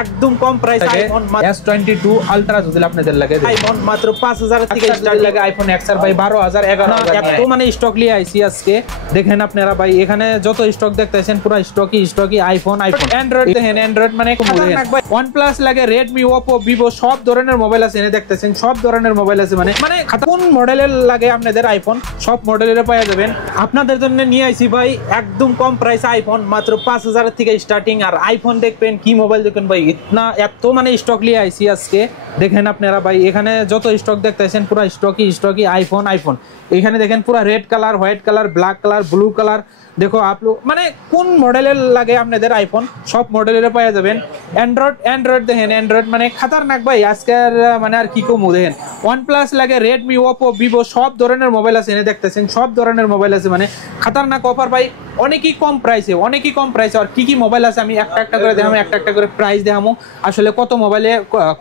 একদম কম price iPhone S22 ultra যদি আপনাদের লাগে আইফোন মাত্র 5000 থেকে স্টার্ট লাগে আইফোন XR ভাই 12000 11000 এত মানে স্টক নিয়ে আইছি আজকে দেখেন আপনারা ভাই এখানে যত স্টক দেখতেছেন পুরো স্টকই আইফোন অ্যান্ড্রয়েড দেখেন অ্যান্ড্রয়েড মানে OnePlus লাগে Redmi Oppo Vivo সব ধরনের মোবাইল আছে এনে দেখতেছেন সব ধরনের মোবাইল আছে মানে কোন মডেলের লাগে আপনাদের আইফোন সব মডেলের পাওয়া যাবেন আপনাদের জন্য নিয়ে আইছি ভাই একদম কম প্রাইস আইফোন মাত্র 5000 থেকে স্টার্টিং আর আইফোন দেখবেন কি মোবাইল দেখবেন ভাই ইতনা এত মানে স্টক নিয়ে আইছি আজকে দেখেন আপনারা ভাই এখানে যত স্টক দেখতেছেন পুরো স্টকই আইফোন এখানে দেখেন পুরো red colour white colour black colour blue colour দেখো আপলোড মানে কোন মডেলের লাগে আপনাদের আইফোন সব মডেলের পাওয়া যাবেন অ্যান্ড্রয়েড দেখেন অ্যান্ড্রয়েড মানে খাতারনাক ভাই আজকের মানে আর কি কমু দেখেন OnePlus লাগে Redmi Oppo Vivo সব ধরনের মোবাইল আছে এনে দেখতেছেন সব ধরনের মোবাইল আছে মানে খাতারনাক অফার ভাই অনেকই কম প্রাইসে আর কি মোবাইল আছে আমি একটা করে দেখাবো একটা করে প্রাইস দেখাবো আসলে কত মোবাইলে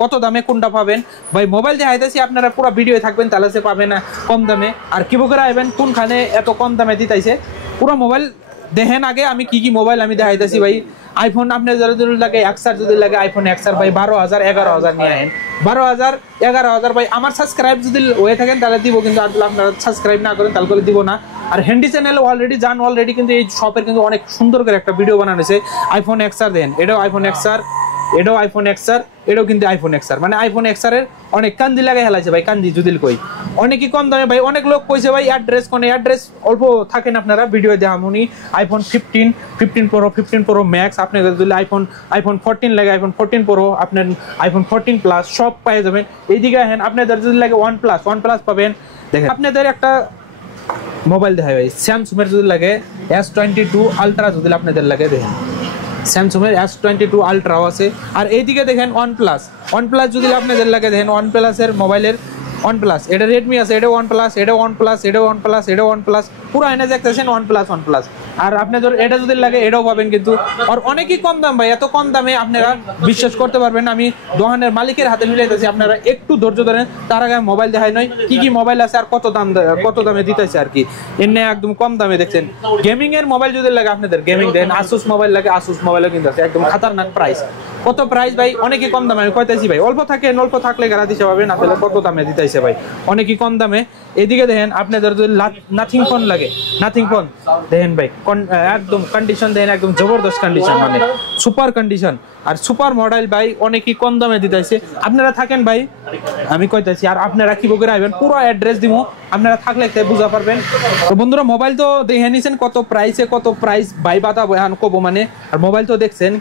কত দামে কোনটা পাবেন ভাই মোবাইল দেখাইতেছি আপনারা পুরো ভিডিও থাকবেন তাহলে সে পাবেন না কম দামে আর কি করে আইবেন কোনখানে এত কম দামে দিতাইছে পুরো মোবাইল দেখেন আগে আমি কি মোবাইল আমি দেখাইতেছি ভাই আইফোন আপনার যদি লাগে XR যদি লাগে আইফোন XR ভাই 12000 11000 নিয়ে আইন 12000 11000 ভাই আমার সাবস্ক্রাইব যদি হয়ে থাকেন তাহলে দিব কিন্তু আপনারা সাবস্ক্রাইব না করেন তাহলে দিব না আর হ্যান্ডি চ্যানেল অলরেডি কিন্তু এই শপের কিন্তু অনেক সুন্দর করে একটা ভিডিও বানানো হয়েছে আইফোন XR দেন এটাও আইফোন XR এটাও কিন্তু আইফোন XR মানে আইফোন XR এর অনেক কান্দি লাগাই হেলাইছে ভাই কান্দি যদি কই অনেকই কম দামে ভাই অনেক লোক কইছে ভাই অ্যাড্রেস অল্প থাকেন আপনারা ভিডিও দেখামুনি আইফোন 15 Pro Max আপনি যদি আইফোন 14 লাগে আইফোন 14 Pro আপনার আইফোন 14 প্লাস সব পেয়ে যাবেন এইদিকে আহেন আপনাদের যদি লাগে OnePlus পাবেন দেখেন আপনাদের একটা মোবাইল দেখাই ভাই স্যামসাং এর যদি লাগে S22 আলট্রা যদি আপনাদের লাগে দেখেন স্যামসাং এর S22 আলট্রাও আছে আর এইদিকে দেখেন OnePlus যদি আপনাদের লাগে দেখেন OnePlus এর মোবাইলের OnePlus এটা Redmi আছে এটা OnePlus পুরো এনে দেখতেছেন OnePlus আর আপনাদের এটা যদি লাগে এটাও পাবেন কিন্তু আর অনেকই কম দাম ভাই এত কম দামে আপনারা বিশ্বাস করতে পারবেন আমি দোকানের মালিকের হাতে মিলাইতেছি আপনারা একটু ধৈর্য ধরেন তার আগে মোবাইল দেখাই নয় কি মোবাইল আছে আর কত দামে দিতেছে আর কি এনে একদম কম দামে দেখছেন গেমিং এর মোবাইল যদি লাগে আপনাদের গেমিং দেন Asus মোবাইল লাগে Asus মোবাইলও কিন্তু আছে একদম খাতারনাক প্রাইস কত প্রাইস ভাই অনেকই কম দামে আমি কইতাছি ভাই অল্প থাকলে গাড়া দিতে পারবেন আসলে কত দামে দিতেছে ভাই অনেকই কম দামে এদিকে দেখেন আপনাদের যদি নাথিং ফোন লাগে নাথিং ফোন দেখেন ভাই একদম কন্ডিশন দেন একদম জবরদস্ত কন্ডিশন মানে সুপার কন্ডিশন আর সুপার মডেল ভাই অনেকই কম দামে দিতেছে আপনারা থাকেন ভাই আমি কইতাছি আর আপনারা কি বগেরা আইবেন পুরো অ্যাড্রেস দিমু আপনারা থাকলে বুঝা পারবেন তো বন্ধুরা মোবাইল তো দেখে নিছেন কত প্রাইস ভাই বাতা বয়ান কব মানে আর মোবাইল তো দেখছেন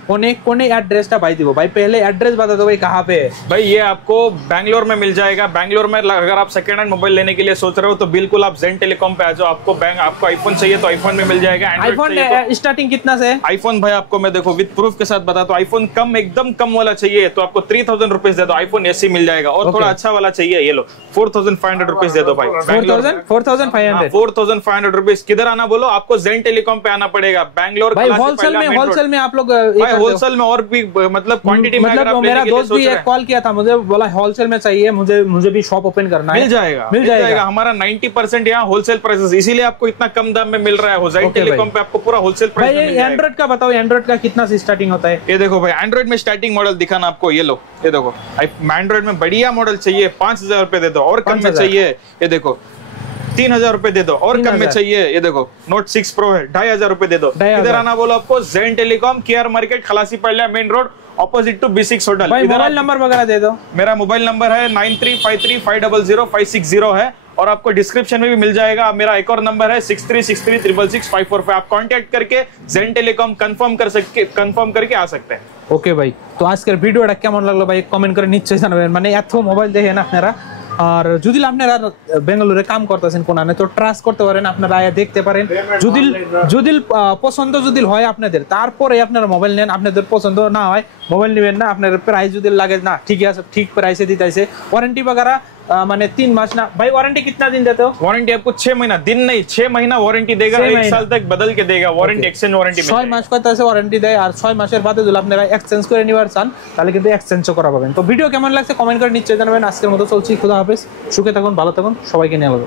কোने एड्रेसটা भाई दिवो भाई पहले एड्रेस बता दो भाई कहां पे है भाई ये आपको बैंगलोर में मिल जाएगा बैंगलोर में अगर आप सेकंड हैंड मोबाइल लेने के लिए सोच रहे हो तो बिल्कुल आप जेन टेलीकॉम पे आ जाओ आपको आईफोन चाहिए तो आईफोन में मिल जाएगा आईफोन स्टार्टिंग कितना से आईफोन भाई आपको मैं देखो विद प्रूफ के साथ बताता हूं आईफोन एकदम कम वाला चाहिए तो आपको 3000 रुपीस दे दो आईफोन ऐसे मिल जाएगा और थोड़ा अच्छा वाला चाहिए ये लो 4500 रुपीस दे दो भाई 4500 रुपीस किधर आना बोलो आपको जेन टेलीकॉम पे आना पड़ेगा बैंगलोर भाई होलसेल में आप लोग भाई होलसेल में और भी मतलब क्वांटिटी में अगर आप मेरा दोस्त भी एक कॉल किया था मुझे बोला होलसेल में चाहिए मुझे भी शॉप ओपन करना है मिल जाएगा हमारा 90% यहाँ होलसेल प्राइसेस इसीलिए आपको इतना कम दाम में मिल रहा है जेन टेलीकॉम पे आपको पूरा होलसेल प्राइस में। एंड्रॉइड का बताओ एंड्रॉइड का कितना से स्टार्टिंग होता है ये देखो भाई एंड्रॉइड में स्टार्टिंग मॉडल दिखाना आपको ये लो ये देखो एंड्रॉइड में बढ़िया मॉडल चाहिए 5000 रुपए दे दो और कम में चाहिए ये देखो 3000 रुपए दे दो और कम में चाहिए ये देखो Note 6 Pro है 2500 रुपए दे दो इधर आना बोलो आपको जेन टेलीकॉम केआर मार्केट खलासी पड़िया main road opposite to B6 hotel mobile number वगैरह दे दो मेरा मोबाइल नंबर है 9353500560 है और आपको डिस्क्रिप्शन में भी मिल जाएगा मेरा एक और नंबर है 6363666545 आप कांटेक्ट करके जेन टेलीकॉम कंफर्म करके आ सकते हैं ओके भाई तो आजকের ভিডিওটা কেমন লাগলো ভাই কমেন্ট করে নিশ্চয়ই জানাবেন মানে এত মোবাইল দেখেন আপনারা আর যদি আপনারা বেঙ্গালুরুতে কাম করতেছেন কোনানে তো ট্রাস্ট করতে পারেন আপনারা আয়া দেখতে পারেন যদি পছন্দ যদি হয় আপনাদের তারপরে আপনারা মোবাইল নেন আপনাদের পছন্দ না হয় মোবাইল নেবেন না আপনার প্রাইস যদি লাগে না ঠিক আছে ঠিক প্রাইসে দিতেছে ওয়ারেন্টি वगैरह माने 3 मास ना भाई वारंटी कितना दिन देते हो वारंटी आपको 6 महीना दिन नहीं 6 महीना वारंटी देगा 1 साल तक बदल के देगा वारंटी एक्सचेंज वारंटी 6 মাস কইতাছে ওয়ারেন্টি দেয় আর 6 মাসের বাদে যদি আপনারা এক্সচেঞ্জ করে নিবার চান তাহলে কিন্তু এক্সচেঞ্জও করা পাবেন তো ভিডিও কেমন লাগছে কমেন্ট করে নিশ্চয়ই জানাবেন আজকের মতো চলছি খুদা হাফেজ সুখে থাকুন ভালো থাকুন সবাইকে নিয়ে ভালো